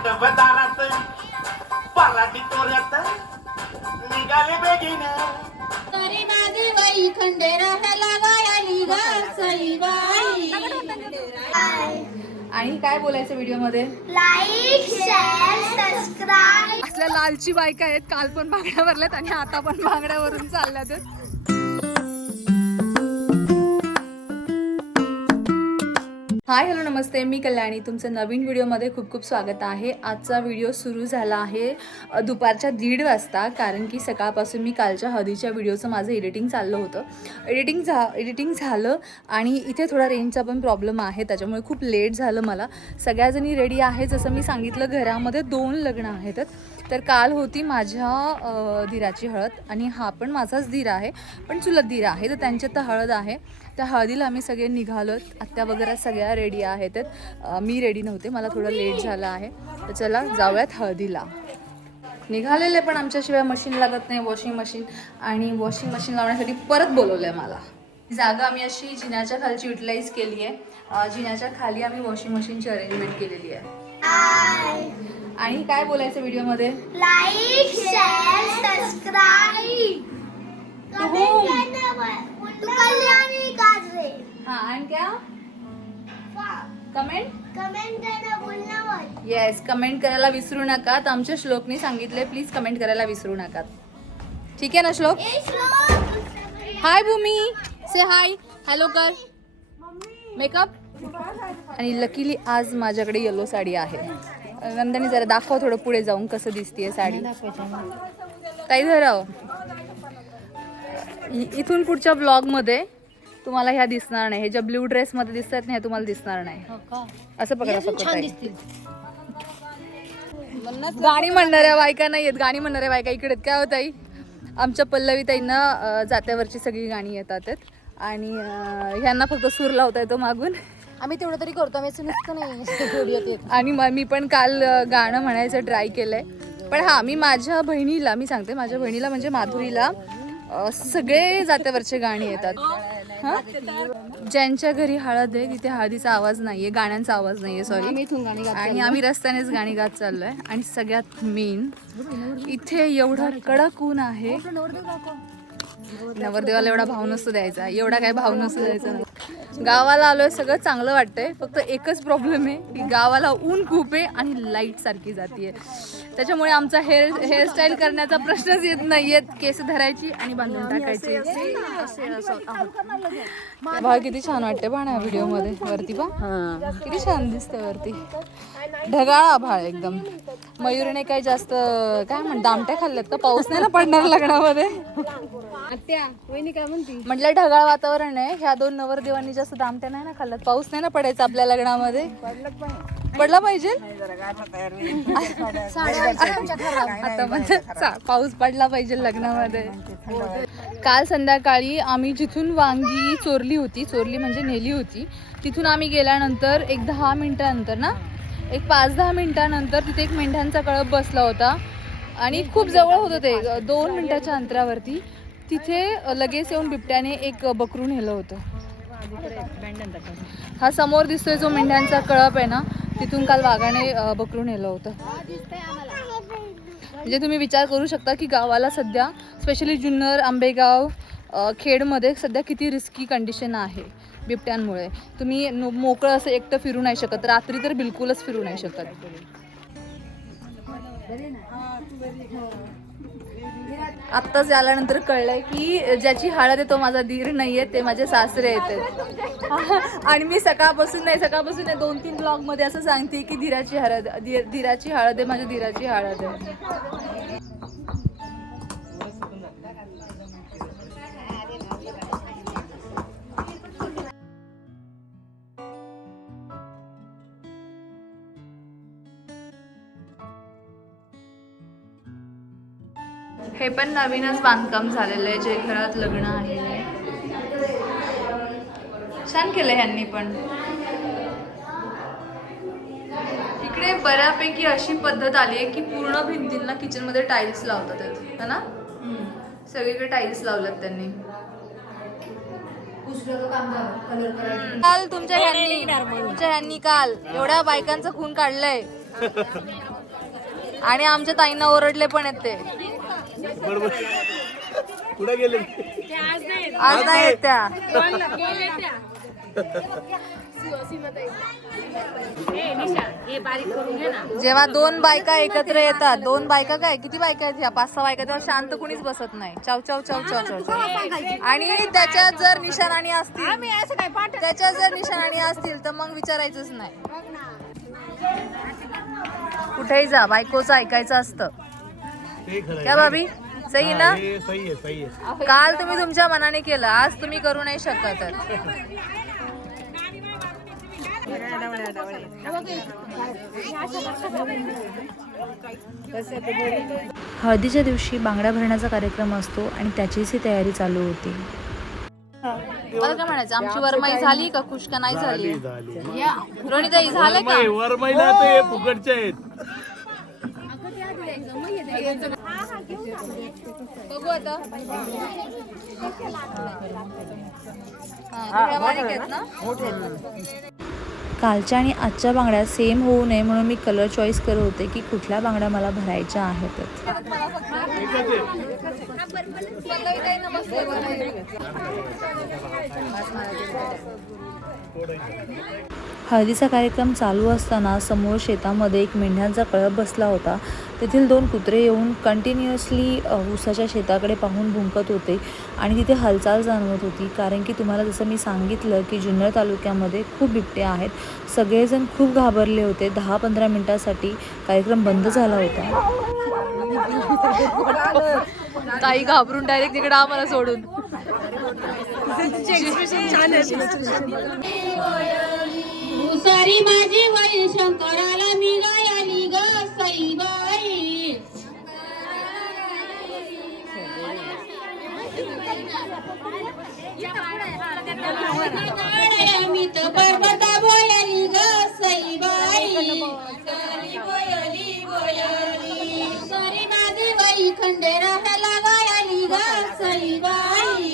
मंडपदारात पराठी तोऱ्यात निघाले बेगीन तरी माझी बाई खंडेराला गायली गाई बाई. आणि काय बोलायचं व्हिडिओ मध्ये? Like share subscribe. असल्या लालची बायका आहेत, काल पण बांगड्या भरल्यात आणि आता पण बांगड्यावरून चालल्यात. हाय हॅलो नमस्ते, मी कल्याणी. तुमचं नवीन व्हिडिओमध्ये खूप खूप स्वागत आहे. आजचा व्हिडिओ सुरू झाला आहे दुपारच्या 1:30 वाजता, कारण की सकाळपासून मी कालच्या हळदीच्या व्हिडिओचं माझं एडिटिंग चाललं होतं. एडिटिंग झालं आणि इथे थोडा रेंजचा पण प्रॉब्लेम आहे, त्याच्यामुळे खूप लेट झालं मला. सगळ्याजणी रेडी आहे. जसं मी सांगितलं, घरामध्ये 2 लग्न आहेत. तर काल होती माझ्या धीराची हळद आणि हा पण माझाच धीर आहे, पण चुलत धीर आहे. तर त्यांच्यात तर हळद आहे. त्या हळदीला आम्ही सगळे निघालो. आत्या वगैरे सगळ्या रेडी आहेत. मी रेडी नव्हते, मला थोडं लेट झालं आहे. तर चला जाऊयात हळदीला. निघालेले पण आमच्याशिवाय मशीन लागत नाही, वॉशिंग मशीन. आणि वॉशिंग मशीन लावण्यासाठी परत बोलवलं आहे मला. जागा आम्ही अशी जिन्याच्या खालची युटिलाइज केली आहे. जिन्याच्या खाली आम्ही वॉशिंग मशीनची अरेंजमेंट केलेली आहे. आणि काय बोलायचं व्हिडिओमध्ये? Like share subscribe. तू कल्याणी गाजरे. हा, आणि क्या कमेंट करायला बोलणार. येस, कमेंट करायला विसरू नका. तर आमच्या श्लोकने सांगितले प्लीज कमेंट करायला विसरू नका. ठीक आहे ना श्लोक? हाय भूमी, से हाय, हॅलो कर. मेकअप. आणि लकीली आज माझ्याकडे येलो साडी आहे. नंदनी जरा दाखव थोडं पुढे जाऊन कसं दिसतीये साडी. ताई धराव. इथून पुढच्या ब्लॉगमध्ये तुम्हाला ह्या दिसणार नाही. हे ज्या ब्ल्यू ड्रेसमध्ये दिसतात ना, हे तुम्हाला दिसणार नाही. असं पकडा फक्त. गाणी म्हणणाऱ्या बायका नाही आहेत, गाणी म्हणणाऱ्या बायका इकडे काय होत आई? आमच्या पल्लवी ताईंना जात्यावरची सगळी गाणी येतात आणि ह्यांना फक्त सूर लावता येतो मागून. आम्ही तेवढं तरी करतो, आम्ही नुसतं नाही. आणि मी पण काल गाणं म्हणायचं ट्राय केलंय. पण हा, मी माझ्या बहिणीला, मी सांगते माझ्या बहिणीला म्हणजे माधुरीला सगळे जात्यावरचे गाणी येतात. ज्यांच्या घरी हळद आहे तिथे हळदीचा आवाज नाहीये, गाण्यांचा आवाज नाहीये, सॉरी. आणि आम्ही रस्त्यानेच गाणी गात चाललोय. आणि सगळ्यात मेन, इथे एवढा कडक ऊन आहे. नवरदेवाला एवढा भाव नसतो द्यायचा, एवढा काय भाव नसतो द्यायचा. गावाला आलोय, सगळं चांगलं वाटतंय. फक्त एकच प्रॉब्लेम आहे की गावाला ऊन खूप आहे आणि लाईट सारखी जातीये. त्याच्यामुळे आमचा हेअरस्टाईल करण्याचा प्रश्नच येत नाहीयेत. केस धरायची आणि बांधून टाकायची. भाव किती छान वाटते पाहण्या व्हिडिओ मध्ये. वरती पा किती छान दिसते वरती. ढगाळ आभाळ एकदम. मयूरने काही जास्त काय दामट्या खाल्ल्यात का? पाऊस नाही ना पडणार लग्नामध्ये? म्हटलं ढगाळ वातावरण आहे. ह्या 2 नवरदेवांनी जास्त दामट्या नाही ना खाल्ल्यात. पाऊस नाही ना पडायचा आपल्या लग्नामध्ये? पडला पाहिजे. आता पाऊस पडला पाहिजे लग्नामध्ये. काल संध्याकाळी आम्ही जिथून वांगी चोरली म्हणजे नेली होती, तिथून आम्ही गेल्यानंतर एक 10 मिनिटानंतर ना, एक 5-10 मिनिटानंतर तिथे एक मेंढ्यांचा कळप बसला होता आणि खूप जवळ होतं ते. 2 मिनिटाच्या अंतरावरती तिथे लगेच येऊन बिबट्याने एक बकरू नेलं होतं. हा समोर दिसतोय जो मेंढ्यांचा कळप आहे ना, तिथून काल वाघाने बकरू नेलं होतं. म्हणजे तुम्ही विचार करू शकता की गावाला सध्या, स्पेशली जुन्नर, आंबेगाव, खेडमध्ये सध्या किती रिस्की कंडिशन आहे बिबट्यांमुळे. तुम्ही मोकळं असं एकटं फिरू नाही शकत. रात्री तर बिलकुलच फिरू नाही शकत. आत्ताच आल्यानंतर कळलंय की ज्याची हळद आहे तो माझा धीर नाहीये, ते माझे सासरे येते. आणि मी सकाळपासून नाही 2-3 ब्लॉग मध्ये असं सांगते की धीराची हळद आहे, माझ्या धीराची हळद आहे. हे पण नवीनच बांधकाम झालेलं आहे, जे घरात लग्न आहे. छान केलं ह्यांनी पण. इकडे बऱ्यापैकी अशी पद्धत आली आहे की पूर्ण भिंतींना किचनमध्ये टाईल्स लावतात, है ना? सगळीकडे टाईल्स लावल्यात त्यांनी. काल तुमच्या ह्यांनी काल एवढ्या बायकांचा खून काढलाय. आणि आमच्या ताईंना ओरडले पण आहेत ते. बरोबर. कुठे गेले? आज नाही येत त्या. जेव्हा दोन बायका एकत्र येतात, दोन बायका काय किती बायका आहेत ह्या, 5-6 बायका, तेव्हा शांत कुणीच बसत नाही. चाव चाव चाव चाव चाव चाव. आणि त्याच्यात जर निशाणानी असतील तर मग विचारायचंच नाही. कुठेही जा बायकोचं ऐकायचं असतं. क्या भाभी सही ना? सही आहे. काल तुम्ही तुमच्या मनाने केलं, आज तुम्ही करू नाही शकत. हळदीच्या दिवशी बांगड्या भरण्याचा कार्यक्रम असतो आणि त्याचीच ही तयारी चालू होती. मला काय म्हणायचं, आमची वरमाई झाली का खुश का नाही झाली? रोणीताई झालं का? वरमाईला तर हे फुकटचे आहेत. बघू आता. कालच्या आणि आजच्या बांगड्या सेम होऊ नये म्हणून मी कलर चॉईस करत होते की कुठल्या बांगड्या मला भरायच्या आहेत. हळदीचा कार्यक्रम चालू असताना समोर शेतामध्ये एक मेंढ्यांचा कळप बसला होता. तेथील 2 कुत्रे येऊन कंटिन्युअसली ऊसाच्या शेताकडे पाहून भुंकत होते आणि तिथे हालचाल जाणवत होती. कारण की तुम्हाला जसं मी सांगितलं की जुन्नर तालुक्यामध्ये खूप बिबटे आहेत. सगळेजण खूप घाबरले होते. 10-15 मिनिटासाठी कार्यक्रम बंद झाला होता. ताई घाबरून डायरेक्ट तिकडे आम्हाला सोडून. सारी माझी वय शंकराला मी गायली ग सईबाई. मी तर पर्वता बोयली ग सईबाई. सारी माझी वय खंडेराला गायली ग सईबाई.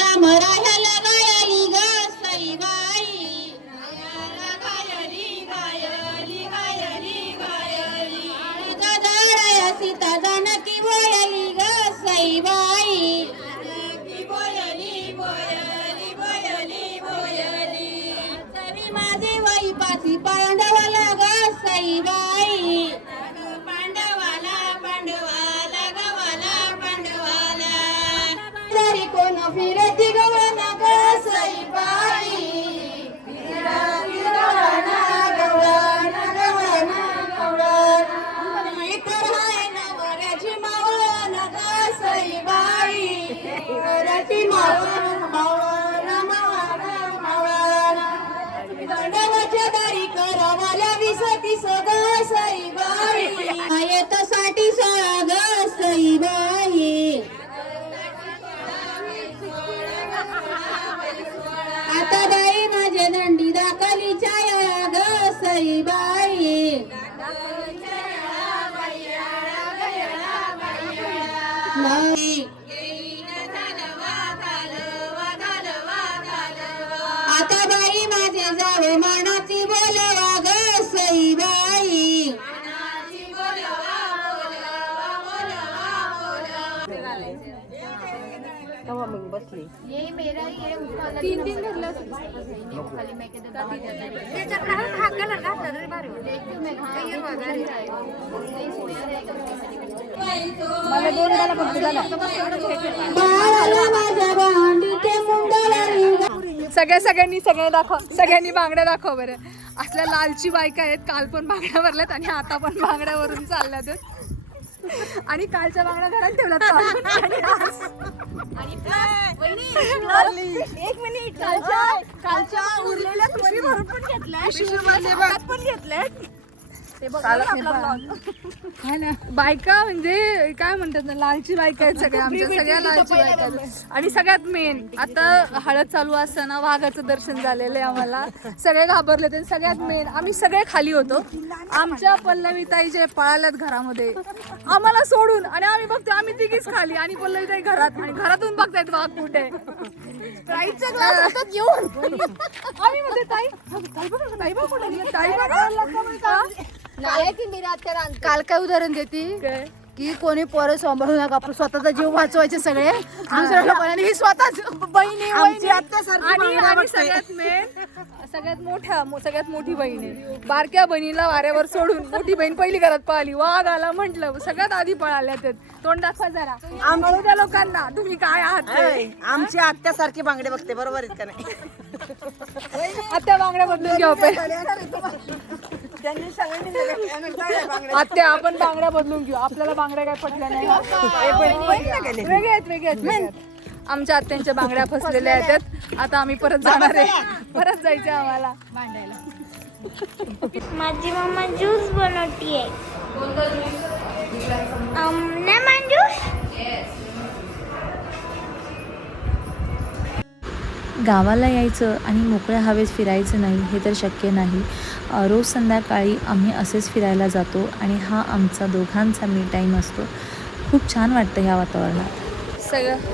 रामरायाला गायली ग सईबाई. दादाळया सीता जानकी बोयली ग सईबाई. तरी माझे वै पाची पांडवाला ग सईबाई. पांडवाला गवाला पांडवाला. तरी कोण फिरती गवाना ग सईबाई. मी तर हाय नवऱ्याची मावळण ग सईबाई. नवऱ्याची मावळण पांडवाच्या दारी करावाल्या 20-30 ग सईबाई. आयतासाठी 16 ग सईबाई. आता बाई माझ्या दंडी दाखली छाया ग सईबाई. आता बाई माझे जावे मानाची बोलवा ग सईबाई. बाळाला माझ्या भांडीचे मुंडला. सगळ्यांनी दाखव. सगळ्यांनी बांगड्या दाखव बरं. असल्या लालची बायका आहेत. काल पण बांगड्या भरल्यात आणि आता पण बांगड्यावरून चालल्यात. आणि कालच्या बांगड्या घरात ठेवल्यात. एक मिनिट. कालच्या उरलेल्या पिशवी भरून पण घेतल्या. बायका म्हणजे काय म्हणतात ना, लालची बायका आहेत सगळ्या, आमच्या सगळ्या लालची बायका आहेत. आणि सगळ्यात मेन आता हळद चालू असताना वाघाचं दर्शन झालेलं आहे आम्हाला. सगळे घाबरले ते. सगळ्यात मेन आम्ही सगळे खाली होतो. आमच्या पल्लवीताई जे पळाल्यात घरामध्ये आम्हाला सोडून, आणि आम्ही बघतो आम्ही तिघीच खाली आणि पल्लवीताई घरात, आणि घरातून बघतायत वाघ कुठे. आम्ही म्हणते ताई ताई बघ ताई बघ कुठे गेली, ताई बघ. काल काय उदाहरण देते की कोणी पोरं सांभाळू नका, आपण स्वतःचा जीव वाचवायचे सगळे दुसऱ्या लोकांना, ही स्वतःच बहिणी आणि सगळ्यात मोठी बहीण आहे. बारक्या बहिणीला वाऱ्यावर सोडून मोठी बहीण पहिली घरात पळाली. वाघ आला म्हटलं सगळ्यात आधी पळाल्या. तोंड दाखवा जरा त्या लोकांना तुम्ही काय आहात ते. आमची आत्यासारखी बांगडे बघते, बरोबर आहेत का नाही? आत्या बांगड्या बदलून घेऊ आत्या, आपण बांगड्या बदलून घेऊ. आपल्याला बांगड्या काय पटल्या नाही. वेगळे आहेत. आमच्या आत्यांच्या बांगड्या फसलेल्या आहेत. आता आम्ही परत जाणार आहे, परत जायचं आम्हाला भांडायला. माझी मम्मा ज्यूस बनवतीये. Lemon juice. गावाला यायचं आणि मोकळ्या हवेत फिरायचं नाही हे तर शक्य नाही. रोज संध्याकाळी आम्ही असेच फिरायला जातो आणि हा आमचा दोघांचा मी टाईम असतो. खूप छान वाटतं ह्या वातावरणात.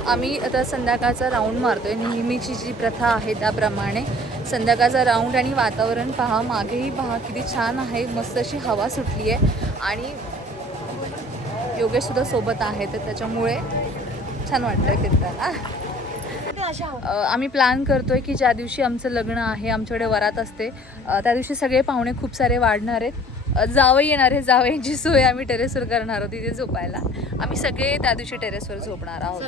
आम्ही आता संध्याकाळचा राऊंड मारतोय. नेहमीची जी प्रथा आहे त्याप्रमाणे संध्याकाळचा राऊंड. आणि वातावरण पहा, मागेही पहा किती छान आहे. मस्त अशी हवा सुटली आहे आणि योगेशसुद्धा सोबत आहे, तर त्याच्यामुळे छान वाटतं फिरताना. आम्ही प्लॅन करतोय की ज्या दिवशी आमचं लग्न आहे, आमच्याकडे वरात असते, त्या दिवशी सगळे पाहुणे खूप सारे वाढणार आहेत. जावई येणार आहे. जावईंची सोय आम्ही टेरेसवर करणार आहोत तिथे झोपायला. आम्ही सगळे त्या दिवशी टेरेसवर झोपणार आहोत.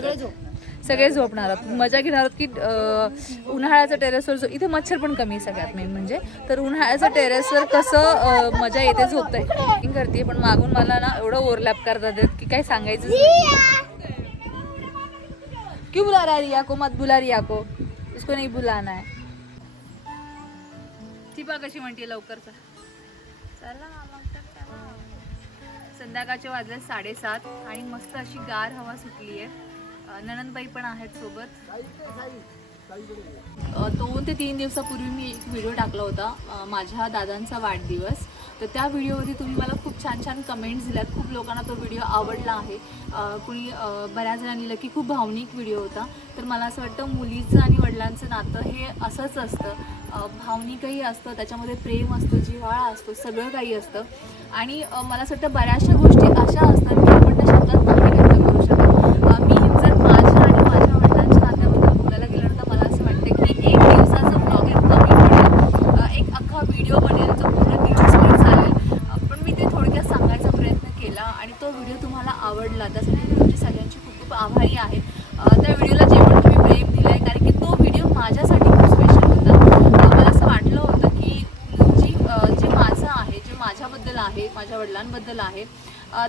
सगळे झोपणार आहोत. मजा घेणार आहोत की उन्हाळ्याचं टेरेसवर इथे मच्छर पण कमी आहे सगळ्यात मेन म्हणजे. तर उन्हाळ्याचं टेरेसवर कसं मजा येते झोपतंय. कुकिंग करते पण मागून मला ना एवढं ओव्हरलॅप करतात की काय सांगायचं. क्यों बुला रहा है रिया को? मत बुला रिया को, इसको नहीं बुलाना है. टिपा कशी म्हणते लवकर चला. संध्याकाळचे वाजले 7:30 आणि मस्त अशी गार हवा सुटली आहे. ननंदबाई पण आहेत सोबत. 2 ते 3 दिवसापूर्वी मी एक व्हिडिओ टाकला होता, माझ्या दादांचा वाढदिवस. तर त्या व्हिडिओवरती तुम्ही मला खूप छान छान कमेंट्स दिल्यात. खूप लोकांना तो व्हिडिओ आवडला आहे. कुणी बऱ्याच जणांनी लिहिलं की खूप भावनिक व्हिडिओ होता. तर मला असं वाटतं मुलीचं आणि वडिलांचं नातं हे असंच असतं, भावनिकही असतं, त्याच्यामध्ये प्रेम असतं, जिव्हाळा असतो, सगळं काही असतं. आणि मला असं वाटतं बऱ्याचशा गोष्टी अशा असतात की आपण त्या शब्दात नाही व्यक्त करू शकत. मी जर माझ्या आणि माझ्या वडिलांच्या नात्याबद्दल बोलायला गेलं तर मला असं वाटतं की एक दिवसाचा ब्लॉग इतका मी बनेल, एक अख्खा व्हिडिओ बनेल जो पूर्ण दिवसभर चालेल. पण मी ते थोडक्यात सांगायचा प्रयत्न केला आणि तो व्हिडिओ तुम्हाला आवडला. त्यासाठी मी तुमची सगळ्यांची खूप खूप आभारी आहे. त्या व्हिडिओला जे पण तुम्ही प्रेम दिलं आहे, कारण की तो व्हिडिओ माझ्यासाठी खूप स्पेशल होता. मला असं वाटलं होतं की जे माझं आहे, जे माझ्याबद्दल आहे, माझ्या वडिलांबद्दल आहे,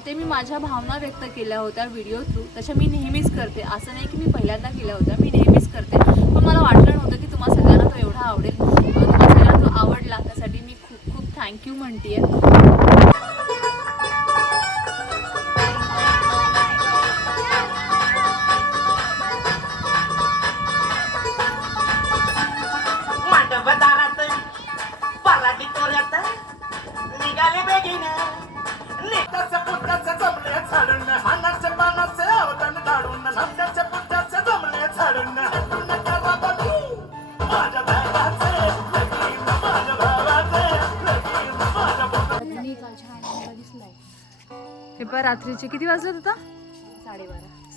ते मी माझ्या भावना व्यक्त केल्या होत्या व्हिडिओ थ्रू. तशा मी नेहमीच करते. असं नाही की मी पहिल्यांदा केल्या होत्या, मी नेहमीच करते. पण मला वाटलं नव्हतं की तुम्हाला सगळ्यांना तो एवढा आवडेल. तुम्हाला सगळ्यांना तो आवडला, त्यासाठी मी खूप खूप थँक्यू म्हणते आहे. पेपर रात्रीचे किती वाजलेत आता?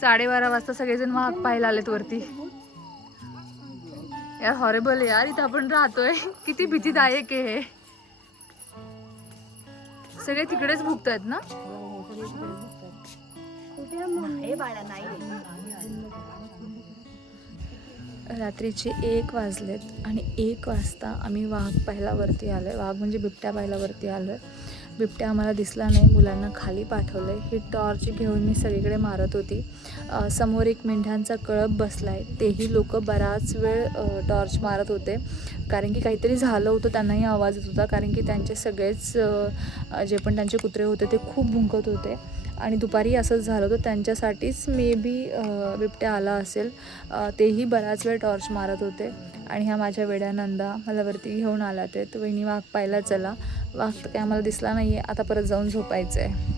12:30 वाजता सगळेजण वाघ पाहायला आलेत वरती. यार हॉरेबल आहे यार, इथं आपण राहतोय. किती भीतीदायक आहे हे. सगळे तिकडेच भुकतायत ना. रात्रीचे 1 वाजलेत आणि 1 वाजता आम्ही वाघ पाहायला वरती आलोय. वाघ म्हणजे बिबट्या पाहायला वरती आलोय. बिबट्या आम्हाला दिसला नाही. मुलांना खाली पाठवलं आहे. ही टॉर्च घेऊन मी सगळीकडे मारत होती. समोर एक मेंढ्यांचा कळप बसला आहे. तेही लोक बराच वेळ टॉर्च मारत होते, कारण की काहीतरी झालं होतं. त्यांनाही आवाज येत होता, कारण की त्यांचे सगळेच जे पण त्यांचे कुत्रे होते ते खूप भुंकत होते. आणि दुपारी असंच झालं होतं. त्यांच्यासाठीच मे बी बिबट्या आला असेल. तेही बराच वेळ टॉर्च मारत होते. आणि ह्या माझ्या वेड्या नंदा मला वरती घेऊन आला. ते वहिनी वाघ पाहायला चला. वाघ तर काय आम्हाला दिसला नाही आहे. आता परत जाऊन झोपायचं आहे.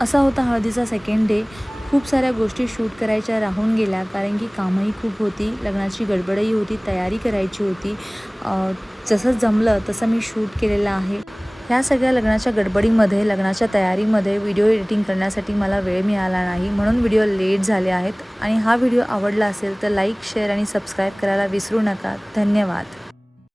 असा होता हळदीचा सेकंड डे. खूप साऱ्या गोष्टी शूट करायच्या राहून गेल्या, कारण की कामही खूप होती, लग्नाची गडबडही होती, तयारी करायची होती. जसं जमलं तसं मी शूट केलेलं आहे. ह्या सगळ्या लग्नाच्या गडबडीमध्ये, लग्नाच्या तयारीमध्ये व्हिडिओ एडिटिंग करण्यासाठी मला वेळ मिळाला नाही, म्हणून व्हिडिओ लेट झाले आहेत. आणि हा व्हिडिओ आवडला असेल तर लाईक, शेअर आणि सबस्क्राईब करायला विसरू नका. धन्यवाद.